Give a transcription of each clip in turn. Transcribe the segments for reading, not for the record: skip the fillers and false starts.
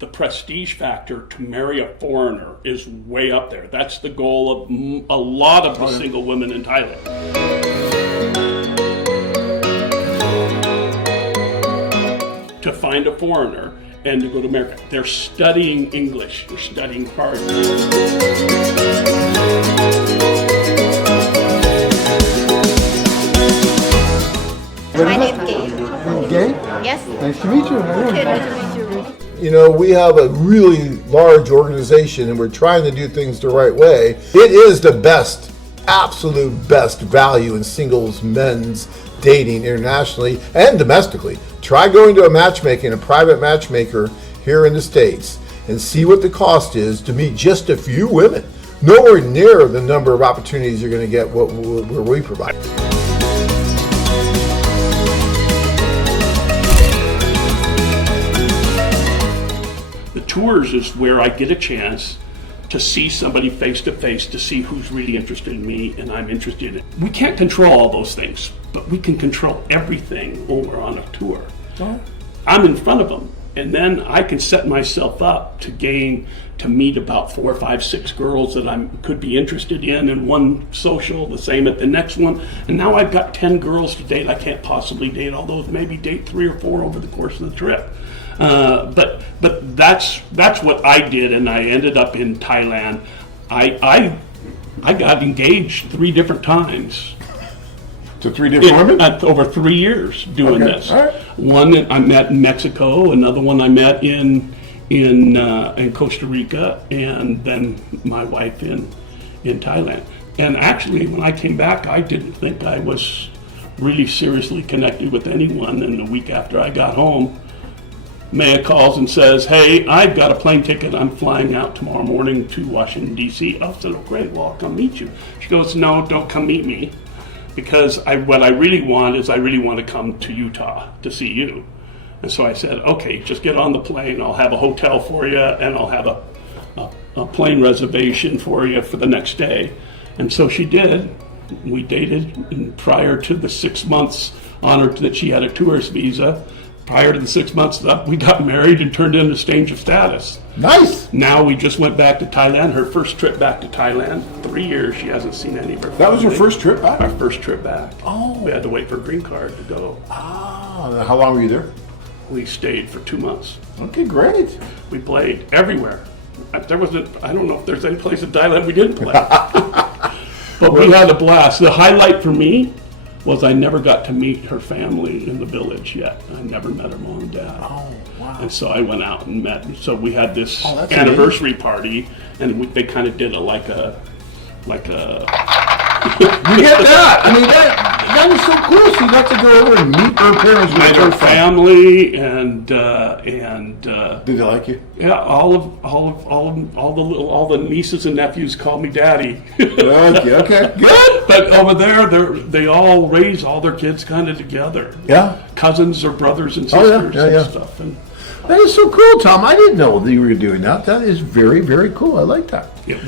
the prestige factor to marry a foreigner is way up there. That's the goal of a lot of the single women in Thailand. To find a foreigner and to go to America. They're studying English. They're studying hard. My name is Gay. Gay? Yes. Nice to meet you. Okay, nice to meet you. You know, we have a really large organization and we're trying to do things the right way. It is the best, absolute best value in singles men's dating internationally and domestically. Try going to a private matchmaker here in the States and see what the cost is to meet just a few women. Nowhere near the number of opportunities you're going to get where we provide. Tours is where I get a chance to see somebody face to face, to see who's really interested in me and I'm interested in. We can't control all those things, but we can control everything when we're on a tour. I'm in front of them, and then I can set myself up to meet about 4, 5, 6 girls that I could be interested in one social, the same at the next one, and now I've got 10 girls to date. I can't possibly date all those, maybe date 3 or 4 over the course of the trip. But that's what I did, and I ended up in Thailand. I got engaged 3 different times. To 3 different women? Over 3 years doing this. All right. One I met in Mexico, another one I met in Costa Rica, and then my wife in Thailand. And actually, when I came back, I didn't think I was really seriously connected with anyone. And the week after I got home, Maya calls and says, "Hey, I've got a plane ticket. I'm flying out tomorrow morning to Washington, D.C. I said, "Oh, great. Well, I'll come meet you." She goes, "No, don't come meet me, because what I really want is I really want to come to Utah to see you." And so I said, "Okay, just get on the plane. I'll have a hotel for you, and I'll have a plane reservation for you for the next day." And so she did. We dated, and prior to the 6 months honored that she had a tourist visa, prior to the 6 months up, we got married and turned into exchange of status. Nice. Now we just went back to Thailand. Her first trip back to Thailand. 3 years she hasn't seen any of her family. That was your first trip back? Our first trip back. Oh. We had to wait for a green card to go. Ah, how long were you there? We stayed for 2 months. Okay, great. We played everywhere. I don't know if there's any place in Thailand we didn't play. But we had a blast. The highlight for me was I never got to meet her family in the village yet. I never met her mom and dad. Oh, wow. And so I went out and met. So we had this that's anniversary party, and they kind of did like a. You get that? I mean, that was so cool. So you got to go over and meet her parents, met her family, and did they like you? Yeah, all the nieces and nephews call me daddy. Okay, good. But over there, they all raise all their kids kind of together. Yeah, cousins or brothers and sisters and stuff. And that is so cool, Tom. I didn't know that you were doing that. That is very, very cool. I like that. It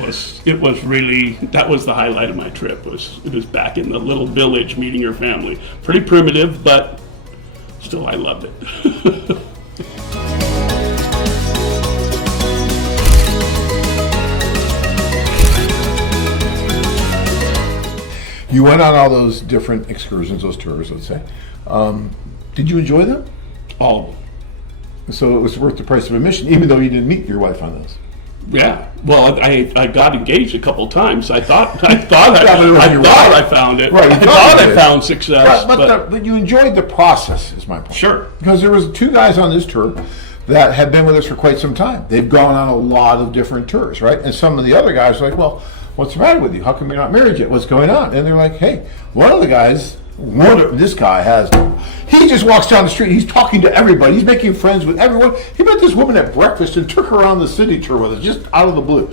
was really, that was the highlight of my trip. It was back in the little village meeting her family. Pretty primitive, but still I loved it. You went on all those different excursions, those tours, let's say. Did you enjoy them? All of them. So it was worth the price of admission, even though you didn't meet your wife on those. Yeah. Well, I got engaged a couple of times. I thought I found it. Right. I thought I found success. But you enjoyed the process, is my point. Sure. Because there was 2 guys on this tour that had been with us for quite some time. They've gone on a lot of different tours, right? And some of the other guys were like, "Well, what's the matter with you? How come you're not married yet? What's going on?" And they're like, "Hey, this guy he just walks down the street, he's talking to everybody, he's making friends with everyone. He met this woman at breakfast and took her around the city tour with us, just out of the blue."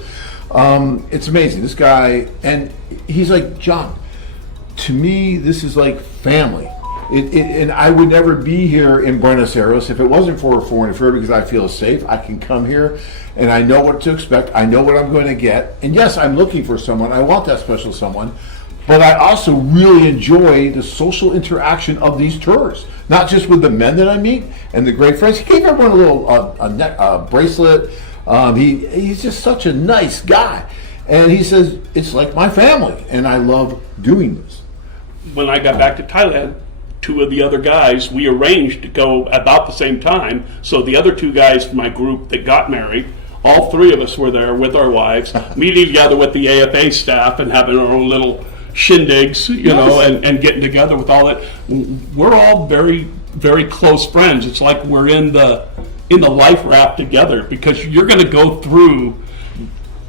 It's amazing, this guy, and he's like, "John, to me, this is like family. And I would never be here in Buenos Aires if it wasn't for a foreign affair, because I feel safe. I can come here and I know what to expect. I know what I'm going to get. And yes, I'm looking for someone. I want that special someone. but I also really enjoy the social interaction of these tours. Not just with the men that I meet and the great friends. He gave everyone a little bracelet. He's just such a nice guy. And he says, it's like my family, and I love doing this. When I got back to Thailand, two of the other guys, we arranged to go about the same time. So the other two guys from my group that got married, all three of us were there with our wives, meeting together with the AFA staff and having our own little shindigs, you know, and getting together with all that. We're all very, very close friends. It's like we're in the life raft together, because you're going to go through.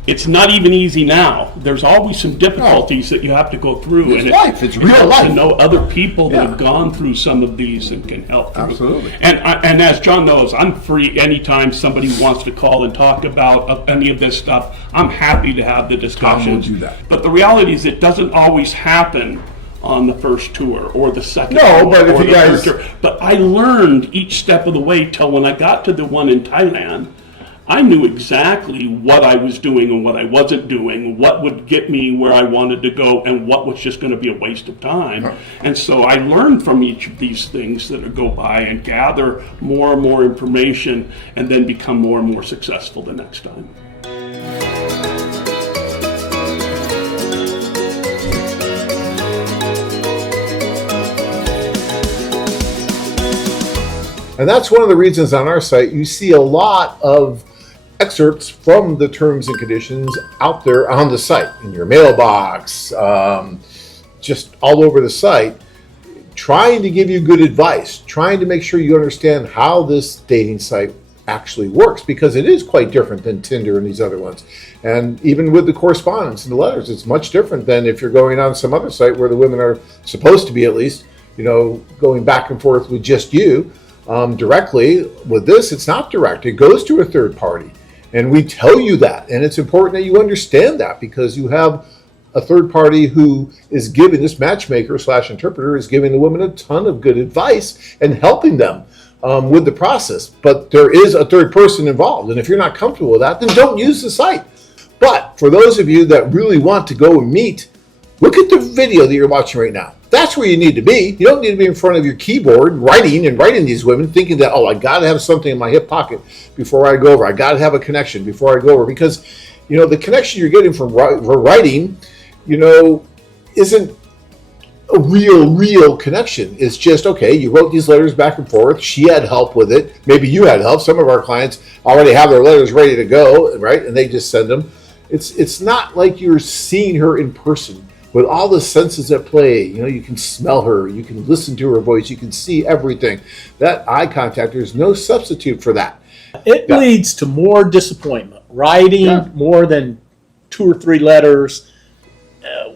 It's not even easy now. There's always some difficulties that you have to go through. It's life. It's real life. To know other people that have gone through some of these and can help. Absolutely. And as John knows, I'm free anytime somebody wants to call and talk about any of this stuff. I'm happy to have the discussions. Tom will do that. But the reality is, it doesn't always happen on the first tour or the second No, tour but if or you the guys- third tour. But I learned each step of the way till when I got to the one in Thailand. I knew exactly what I was doing and what I wasn't doing, what would get me where I wanted to go, and what was just going to be a waste of time. And so I learned from each of these things that go by and gather more and more information, and then become more and more successful the next time. And that's one of the reasons on our site you see a lot of excerpts from the terms and conditions out there on the site, in your mailbox, just all over the site, trying to give you good advice, trying to make sure you understand how this dating site actually works, because it is quite different than Tinder and these other ones. And even with the correspondence and the letters, it's much different than if you're going on some other site where the women are supposed to be, at least, you know, going back and forth with just you directly. With this, it's not direct. It goes to a third party. And we tell you that, and it's important that you understand that, because you have a third party who is giving, this matchmaker / interpreter is giving the women a ton of good advice and helping them with the process. But there is a third person involved, and if you're not comfortable with that, then don't use the site. But for those of you that really want to go and meet, look at the video that you're watching right now. That's where you need to be. You don't need to be in front of your keyboard writing these women, thinking that, oh, I got to have something in my hip pocket before I go over. I got to have a connection before I go over. Because, you know, the connection you're getting from writing, you know, isn't a real connection. It's just, okay, you wrote these letters back and forth. She had help with it. Maybe you had help. Some of our clients already have their letters ready to go, right? And they just send them. It's not like you're seeing her in person. With all the senses at play, you know, you can smell her, you can listen to her voice, you can see everything. That eye contact, there's no substitute for that. It leads to more disappointment. Writing more than 2 or 3 letters,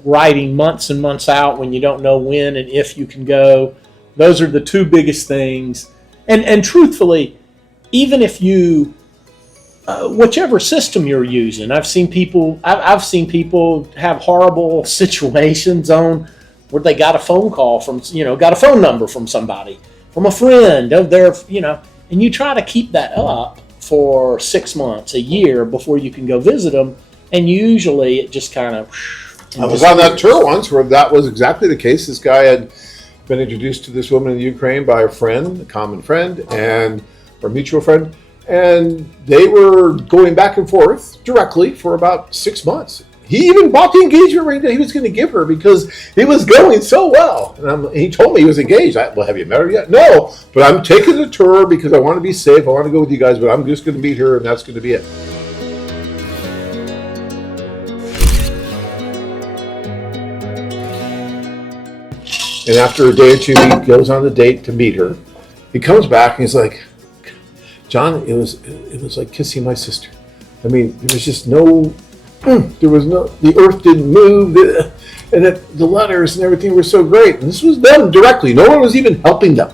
writing months and months out when you don't know when and if you can go. Those are the 2 biggest things. And truthfully, even if you, whichever system you're using, I've seen people have horrible situations on where they got a phone call from, got a phone number from somebody, from a friend of their, and you try to keep that up for 6 months, a year before you can go visit them, and usually it just kind of. I was on that tour once where that was exactly the case. This guy had been introduced to this woman in the Ukraine by a friend, a common friend, or mutual friend. And they were going back and forth directly for about 6 months. He even bought the engagement ring that he was going to give her because it was going so well. And he told me he was engaged. Well, have you met her yet? No, but I'm taking the tour because I want to be safe. I want to go with you guys, but I'm just going to meet her, and that's going to be it. And after a day or two, he goes on the date to meet her. He comes back and he's like, John, it was like kissing my sister. I mean, there was just the earth didn't move, and the letters and everything were so great. And this was them directly. No one was even helping them.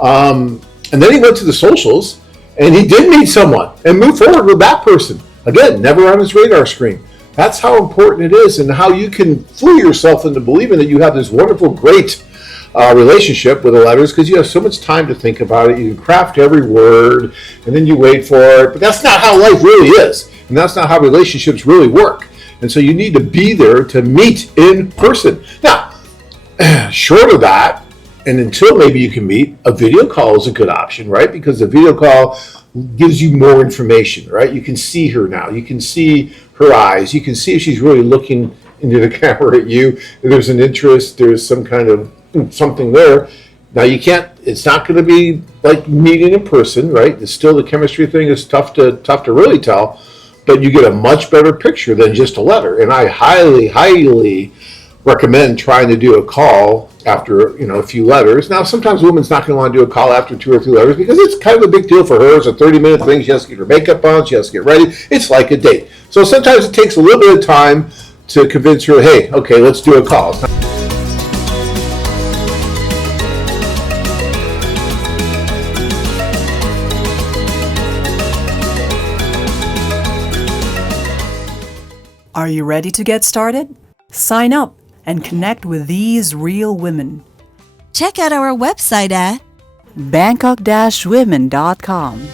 And then he went to the socials, and he did meet someone and moved forward with that person. Again, never on his radar screen. That's how important it is, and how you can fool yourself into believing that you have this wonderful, great relationship with the letters, because you have so much time to think about it. You can craft every word, and then you wait for it. But that's not how life really is, and that's not how relationships really work. And so you need to be there to meet in person. Now, short of that, and until maybe you can meet, a video call is a good option, right? Because the video call gives you more information, right? You can see her now. You can see her eyes. You can see if she's really looking into the camera at you. If there's an interest, there's some kind of something there. Now you can't, it's not going to be like meeting in person, right? It's still, the chemistry thing is tough to really tell, but you get a much better picture than just a letter. And I highly recommend trying to do a call after, a few letters. Now, sometimes a woman's not going to want to do a call after 2 or 3 letters because it's kind of a big deal for her. It's a 30-minute thing. She has to get her makeup on. She has to get ready. It's like a date. So sometimes it takes a little bit of time to convince her, hey, okay, let's do a call. Are you ready to get started? Sign up and connect with these real women. Check out our website at Bangkok-women.com